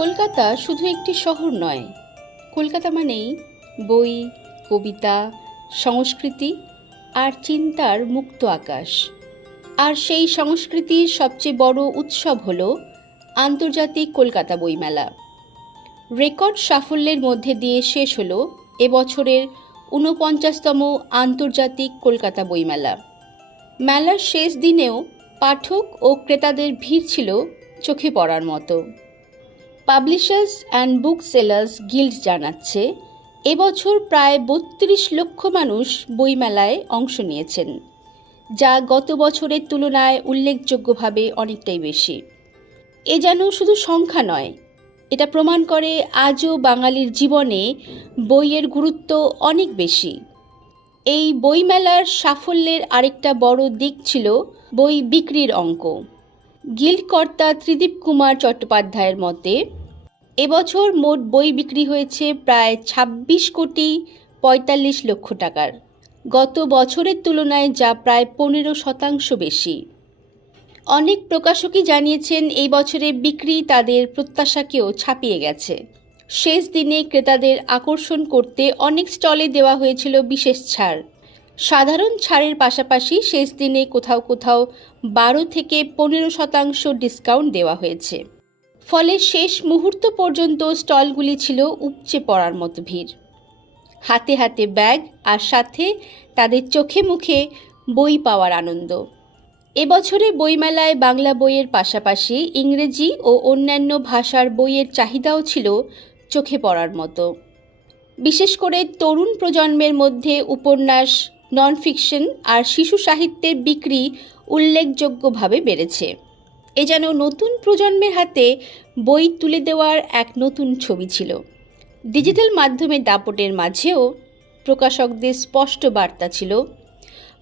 কলকাতা শুধু একটি শহর নয়। কলকাতা মানেই বই, কবিতা, সংস্কৃতি আর চিন্তার মুক্ত আকাশ। আর সেই সংস্কৃতির সবচেয়ে বড় উৎসব হলো আন্তর্জাতিক কলকাতা বইমেলা। রেকর্ড সাফল্যের মধ্যে দিয়ে শেষ হলো এবছরের ঊনপঞ্চাশতম আন্তর্জাতিক কলকাতা বইমেলা। মেলার শেষ দিনেও পাঠক ও ক্রেতাদের ভিড় ছিল চোখে পড়ার মতো। Publishers and book sellers guild জানাচ্ছে, এবছর প্রায় বত্রিশ লক্ষ মানুষ বইমেলায় অংশ নিয়েছেন, যা গত বছরের তুলনায় উল্লেখযোগ্যভাবে অনেকটাই বেশি। এ যেন শুধু সংখ্যা নয়, এটা প্রমাণ করে আজও বাঙালির জীবনে বইয়ের গুরুত্ব অনেক বেশি। এই বইমেলার সাফল্যের আরেকটা বড় দিক ছিল বই বিক্রির অঙ্ক। গিল্ড কর্তা ত্রিদীপ কুমার চট্টোপাধ্যায়ের মতে এবছর মোট বই বিক্রি হয়েছে প্রায় ২৬ কোটি পঁয়তাল্লিশ লক্ষ টাকার। গত বছরের তুলনায় যা প্রায় পনেরো শতাংশ বেশি। অনেক প্রকাশকই জানিয়েছেন এই বছরে বিক্রি তাদের প্রত্যাশাকেও ছাপিয়ে গেছে। শেষ দিনে ক্রেতাদের আকর্ষণ করতে অনেক স্টলে দেওয়া হয়েছিল বিশেষ ছাড়। সাধারণ ছাড়ের পাশাপাশি শেষ দিনে কোথাও কোথাও বারো থেকে পনেরো শতাংশ ডিসকাউন্ট দেওয়া হয়েছে। ফলে শেষ মুহূর্ত পর্যন্ত স্টলগুলি ছিল উপচে পড়ার মতো ভিড়। হাতে হাতে ব্যাগ আর সাথে তাদের চোখে মুখে বই পাওয়ার আনন্দ। এবছরে বইমেলায় বাংলা বইয়ের পাশাপাশি ইংরেজি ও অন্যান্য ভাষার বইয়ের চাহিদাও ছিল চোখে পড়ার মতো। বিশেষ করে তরুণ প্রজন্মের মধ্যে উপন্যাস নন ফিকশন আর শিশু সাহিত্যের বিক্রি উল্লেখযোগ্যভাবে বেড়েছে। এ যেন নতুন প্রজন্মের হাতে বই তুলে দেওয়ার এক নতুন ছবি ছিল। ডিজিটাল মাধ্যমের দাপটের মাঝেও প্রকাশকদের স্পষ্ট বার্তা ছিল,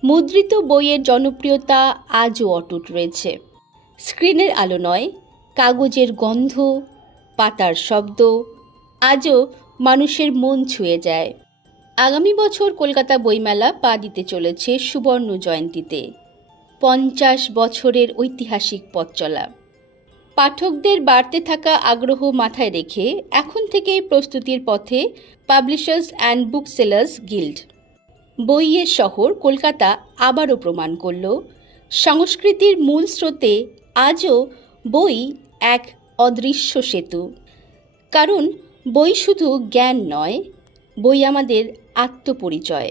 মুদ্রিত বইয়ের জনপ্রিয়তা আজও অটুট রয়েছে। স্ক্রিনের আলো নয়, কাগজের গন্ধ, পাতার শব্দ, আজও মানুষের মন ছুঁয়ে যায়। আগামী বছর কলকাতা বইমেলা পা দিতে চলেছে সুবর্ণ জয়ন্তীতে। পঞ্চাশ বছরের ঐতিহাসিক পথ চলা। পাঠকদের বাড়তে থাকা আগ্রহ মাথায় রেখে এখন থেকেই প্রস্তুতির পথে publishers and book sellers guild. বইয়ের শহর কলকাতা আবারও প্রমাণ করল, সংস্কৃতির মূল স্রোতে আজও বই এক অদৃশ্য সেতু। কারণ বই শুধু জ্ঞান নয়, বই আমাদের আত্মপরিচয়।